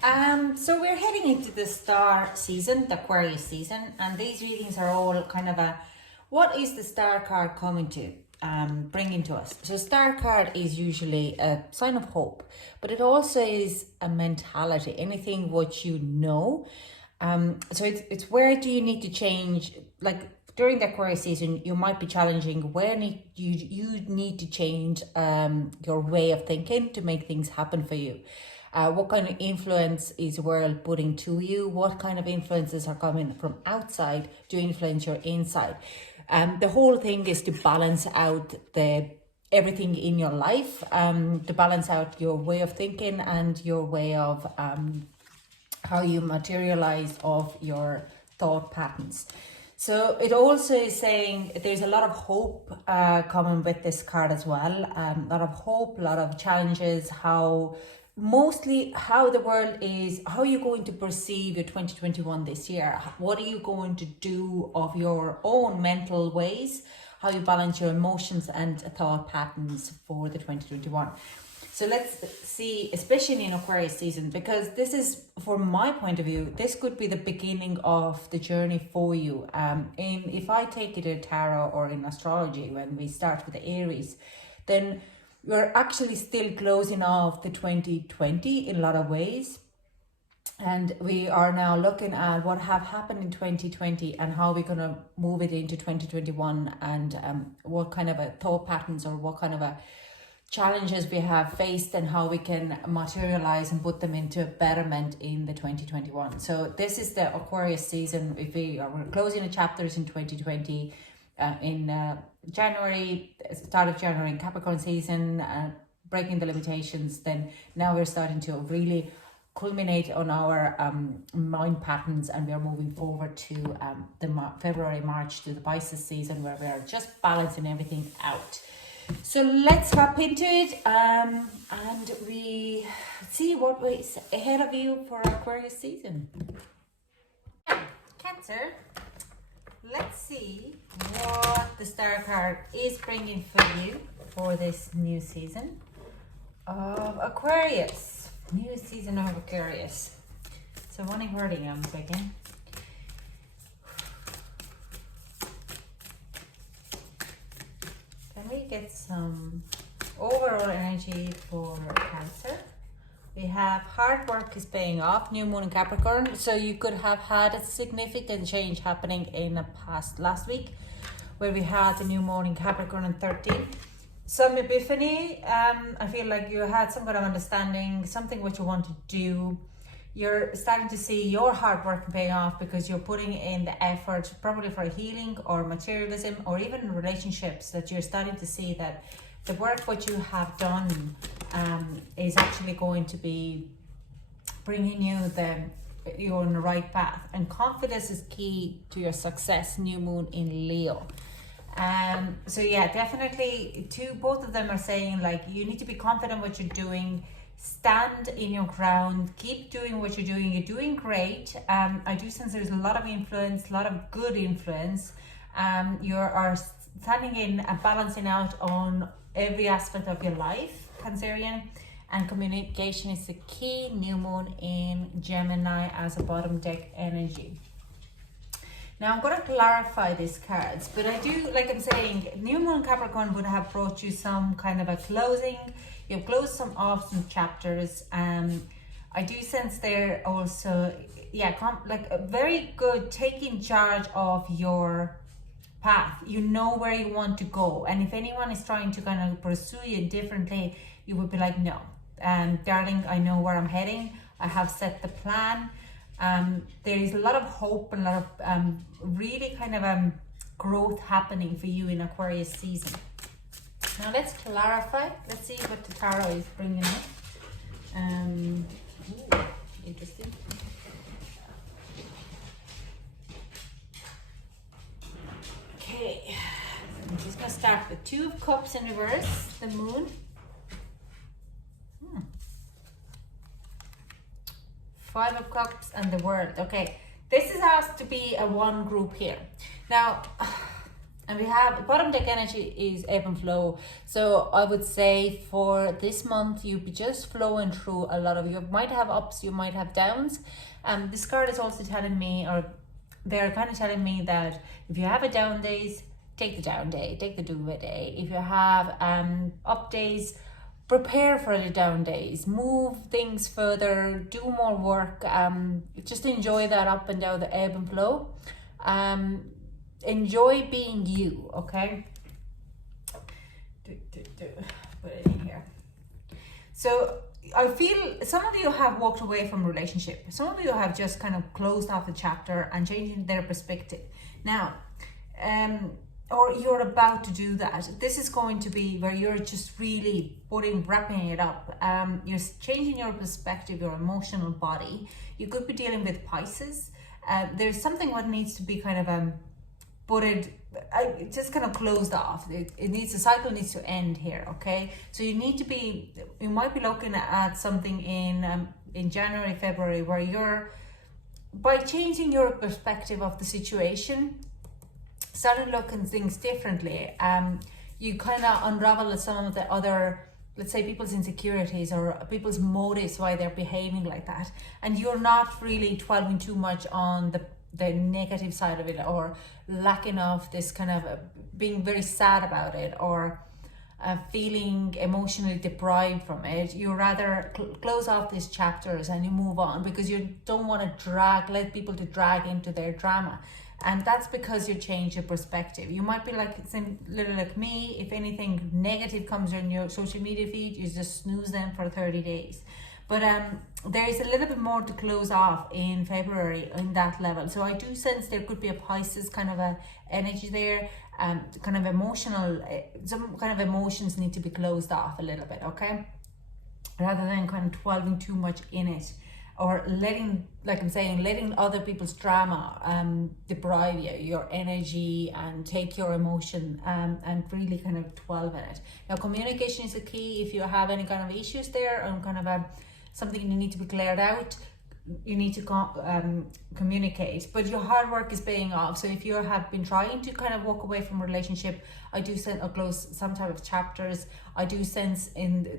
So we're heading into the star season, the Aquarius season, and these readings are all kind of what is the star card coming to bringing to us? So star card is usually a sign of hope, but it also is a mentality, anything what you know. So it's where do you need to change, like during the Aquarius season, you might be challenging where you need to change your way of thinking to make things happen for you. What kind of influence is the world putting to you? What kind of influences are coming from outside to influence your inside? The whole thing is to balance out everything in your life, to balance out your way of thinking and your way of how you materialize of your thought patterns. So it also is saying there's a lot of hope coming with this card as well. A lot of hope, a lot of challenges, mostly how the world is, how you're going to perceive your 2021 this year. What are you going to do of your own mental ways? How you balance your emotions and thought patterns for the 2021. So let's see, especially in Aquarius season, because this is, from my point of view, this could be the beginning of the journey for you. If I take it in tarot or in astrology, when we start with the Aries, then we're actually still closing off the 2020 in a lot of ways. And we are now looking at what have happened in 2020 and how we're going to move it into 2021, and what kind of a thought patterns or what kind of a challenges we have faced and how we can materialize and put them into betterment in the 2021. So this is the Aquarius season. If we're closing the chapters in 2020 in January, start of January in Capricorn season, breaking the limitations, then now we're starting to really culminate on our mind patterns, and we're moving forward to the February, March, to the Pisces season, where we're just balancing everything out. So let's hop into it, and we see what is ahead of you for Aquarius season. Cancer, let's see what the star card is bringing for you for this new season of Aquarius. New season of Aquarius. So morning wording, I'm checking. Can we get some overall energy for Cancer? We have hard work is paying off, new moon in Capricorn. So you could have had a significant change happening in the past last week, where we had the new moon in Capricorn on 13. Some epiphany. I feel like you had some kind of understanding, something what you want to do. You're starting to see your hard work pay off because you're putting in the effort, probably for healing or materialism or even relationships, that you're starting to see that the work what you have done is actually going to be bringing you on the right path. And confidence is key to your success, new moon in Leo. So yeah, definitely both of them are saying like you need to be confident what you're doing, stand in your ground, keep doing what you're doing. You're doing great. I do sense there's a lot of influence, a lot of good influence. You are standing in and balancing out on every aspect of your life, Cancerian, and communication is the key. New moon in Gemini as a bottom deck energy. Now I'm going to clarify these cards, but I do, like I'm saying, new moon Capricorn would have brought you some kind of a closing. You've closed some chapters. I do sense there also, yeah, like a very good taking charge of your path. You know where you want to go, and if anyone is trying to kind of pursue you differently, you would be like, no, darling, I know where I'm heading. I have set the plan. There is a lot of hope and a lot of really kind of growth happening for you in Aquarius season. Now let's clarify. Let's see what the tarot is bringing up. Interesting. Okay, I'm just gonna start with Two of Cups in reverse, the Moon. Five of Cups and the World. Okay, this is has to be a one group here. Now, And we have bottom deck energy is ebb and flow. So I would say for this month, you'll be just flowing through a lot of, you might have ups, you might have downs. This card is also telling me, or they're kind of telling me that if you have a down days, take the down day, take the do it day. If you have up days, prepare for the down days, move things further, do more work, just enjoy that up and down, the ebb and flow. Enjoy being you, okay? Put it in here. So I feel some of you have walked away from a relationship. Some of you have just kind of closed off the chapter and changing their perspective. Now, or you're about to do that. This is going to be where you're just really wrapping it up. You're changing your perspective, your emotional body. You could be dealing with Pisces. There's something what needs to be kind of just kind of closed off. The cycle needs to end here, okay? So you might be looking at something in January, February, where by changing your perspective of the situation, started looking things differently, you kind of unravel some of the other, let's say, people's insecurities or people's motives why they're behaving like that, and you're not really dwelling too much on the negative side of it, or lacking of this kind of being very sad about it, or feeling emotionally deprived from it. You rather close off these chapters and you move on, because you don't want to let people to drag into their drama. And that's because you change your perspective. You might be like, little like me, if anything negative comes in your social media feed, you just snooze them for 30 days. But there is a little bit more to close off in February in that level. So I do sense there could be a Pisces kind of a energy there, kind of emotional, some kind of emotions need to be closed off a little bit, okay? Rather than kind of dwelling too much in it, or letting other people's drama deprive you, your energy, and take your emotion and really kind of dwell in it. Now, communication is the key. If you have any kind of issues there, or kind of something you need to be cleared out, you need to communicate. But your hard work is paying off. So if you have been trying to kind of walk away from a relationship, I do sense or close some type of chapters. I do sense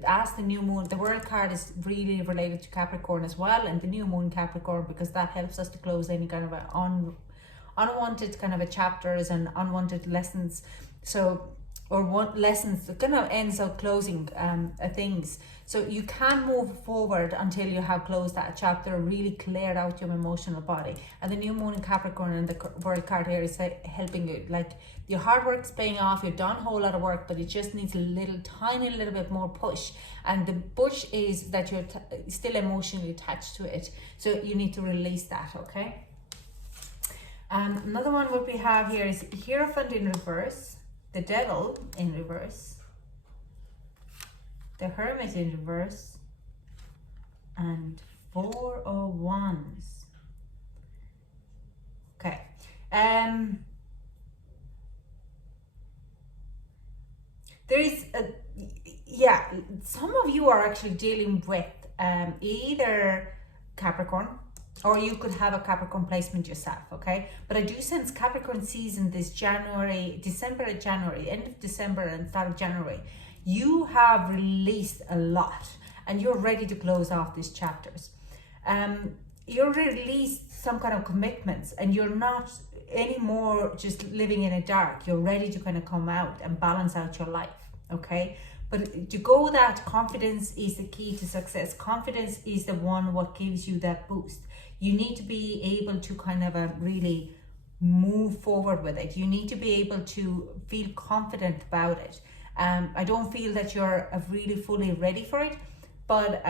as the new moon, the world card is really related to Capricorn as well, and the new moon Capricorn, because that helps us to close any kind of unwanted kind of chapters and unwanted lessons. So, or lessons that kind of ends up closing things. So you can move forward until you have closed that chapter, really cleared out your emotional body. And the new moon in Capricorn and the world card here is helping you. Like, your hard work's paying off. You've done a whole lot of work, but it just needs a tiny little bit more push. And the push is that you're still emotionally attached to it. So you need to release that, okay? Another one what we have here is Hierophant in reverse, the Devil in reverse, the Hermit in reverse, and Four of Wands. Okay. There is some of you are actually dealing with either Capricorn, or you could have a Capricorn placement yourself, okay? But I do sense Capricorn season this December and January, end of December and start of January, you have released a lot and you're ready to close off these chapters. You're released some kind of commitments, and you're not anymore just living in a dark. You're ready to kind of come out and balance out your life, okay? But to go that, confidence is the key to success. Confidence is the one what gives you that boost. You need to be able to kind of really move forward with it. You need to be able to feel confident about it. I don't feel that you're really fully ready for it, but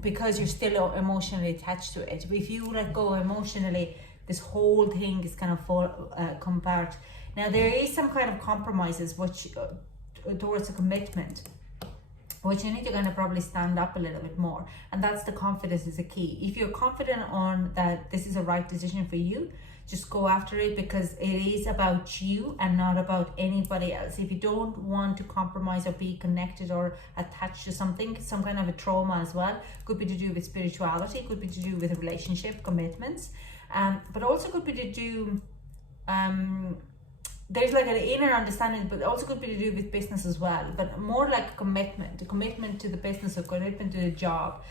because you're still emotionally attached to it. If you let go emotionally, this whole thing is kind of come apart. Now, there is some kind of compromises which towards a commitment, which you need to kind of probably stand up a little bit more, and that's the confidence is the key. If you're confident on that this is a right decision for you, just go after it, because it is about you and not about anybody else. If you don't want to compromise or be connected or attached to something, some kind of a trauma as well, could be to do with spirituality, could be to do with a relationship, commitments, but also could be to do there's like an inner understanding, but also could be to do with business as well, but more like a commitment to the business, or commitment to the job,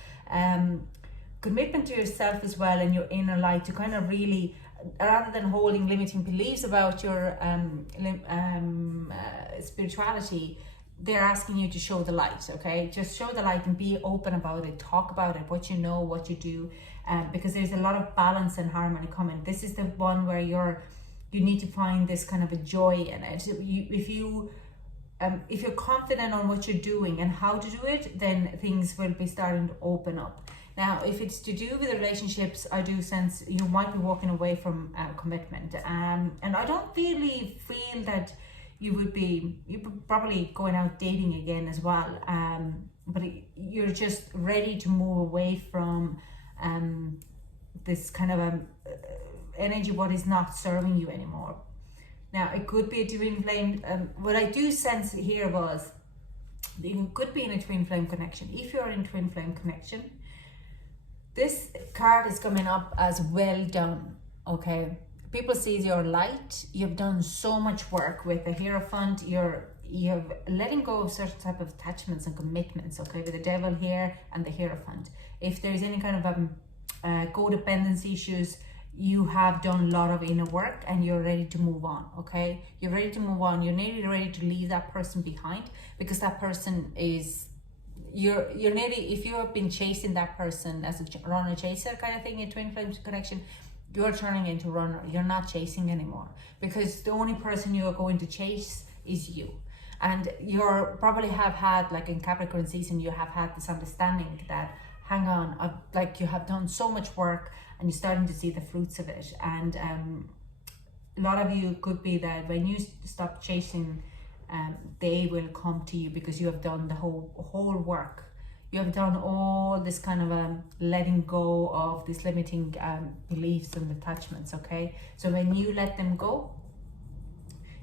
commitment to yourself as well, and your inner light, to kind of really, rather than holding limiting beliefs about your spirituality, they're asking you to show the light. Okay, just show the light and be open about it, talk about it, what you know, what you do, because there's a lot of balance and harmony coming. This is the one where you need to find this kind of a joy in it. If you're confident on what you're doing and how to do it, then things will be starting to open up. Now, if it's to do with relationships, I do sense you might be walking away from commitment, and I don't really feel that you're probably going out dating again as well, but you're just ready to move away from this kind of energy, what is not serving you anymore. Now, it could be a twin flame. What I do sense here was you could be in a twin flame connection. If you're in twin flame connection, this card is coming up as well done. Okay, people see your light. You've done so much work with the Hierophant. You're letting go of certain type of attachments and commitments. Okay, with the Devil here and the Hierophant. If there's any kind of codependency issues, you have done a lot of inner work and you're ready to move on. Okay, you're ready to move on. You're nearly ready to leave that person behind, because that person is, you're nearly, if you have been chasing that person as a runner chaser kind of thing in twin flame connection, you're turning into runner. You're not chasing anymore, because the only person you are going to chase is you. And you're probably have had, like in Capricorn season, you have had this understanding that, hang on, like you have done so much work and you're starting to see the fruits of it. And a lot of you could be that when you stop chasing, they will come to you, because you have done the whole work. You have done all this kind of letting go of these limiting beliefs and attachments. Okay, so when you let them go,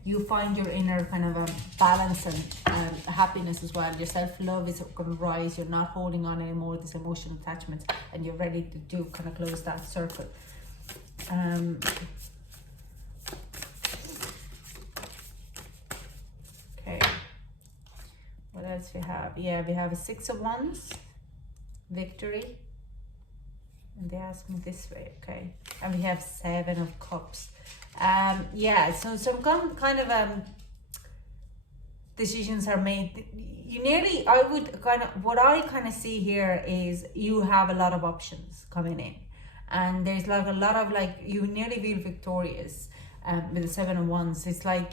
you find your inner kind of balance and happiness as well. Your self-love is going to rise. You're not holding on anymore this emotional attachments, and you're ready to do kind of close that circle. Okay, what else we have? Yeah, we have a 6 of Wands, victory, and they ask me this way. Okay, and we have 7 of Cups. Yeah, so some kind of decisions are made. You nearly, I would kind of, what I kind of see here is you have a lot of options coming in, and there's like a lot of, like, you nearly feel victorious with the 7 of Wands. It's like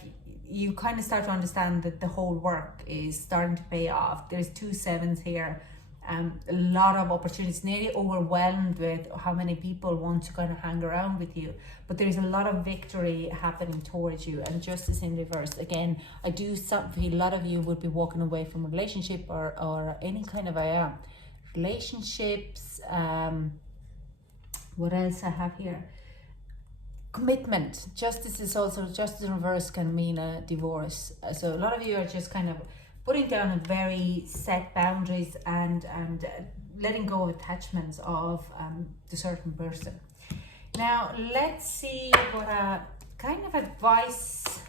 you kind of start to understand that the whole work is starting to pay off. There's 2 7s here. A lot of opportunities, nearly overwhelmed with how many people want to kind of hang around with you, but there's a lot of victory happening towards you. And justice in reverse again. I do feel a lot of you would be walking away from a relationship or any kind of relationships. What else I have here? Commitment. Justice is also, justice in reverse can mean a divorce. So a lot of you are just kind of putting down a very set boundaries and letting go of attachments of the certain person. Now let's see what kind of advice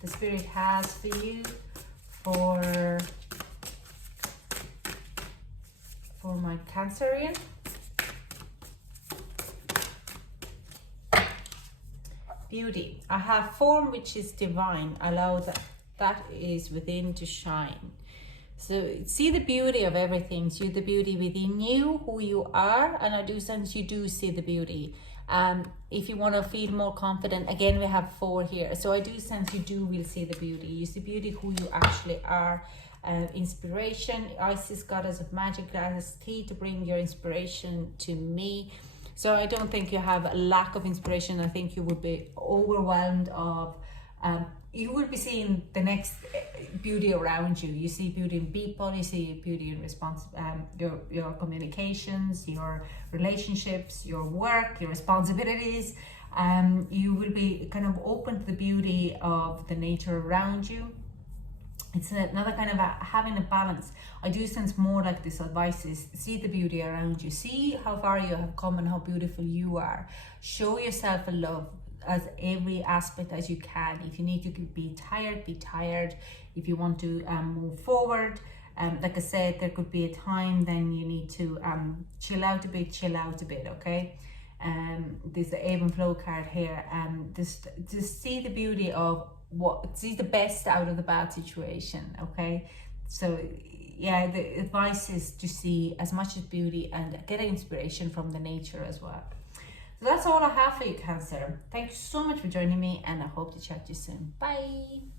the Spirit has for you for my Cancerian. Beauty. I have form which is divine. Allow that is within to shine. So see the beauty of everything. See the beauty within you, who you are, and I do sense you do see the beauty. If you want to feel more confident, again we have 4 here. So I do sense you will see the beauty. You see beauty who you actually are. Inspiration. Isis, goddess of magic, goddess tea, to bring your inspiration to me. So I don't think you have a lack of inspiration. I think you would be overwhelmed of you will be seeing the next beauty around you. You see beauty in people, you see beauty in your communications, your relationships, your work, your responsibilities. You will be kind of open to the beauty of the nature around you. It's another kind of having a balance. I do sense more like this advice is see the beauty around you. See how far you have come and how beautiful you are. Show yourself a love. as every aspect as you can. If you need to be tired, be tired. If you want to move forward, like I said, there could be a time then you need to chill out a bit, okay? There's the ebb and flow card here. Just see the beauty of see the best out of the bad situation, okay? So yeah, the advice is to see as much as beauty and get inspiration from the nature as well. So that's all I have for you, Cancer. Thank you so much for joining me, and I hope to chat to you soon. Bye.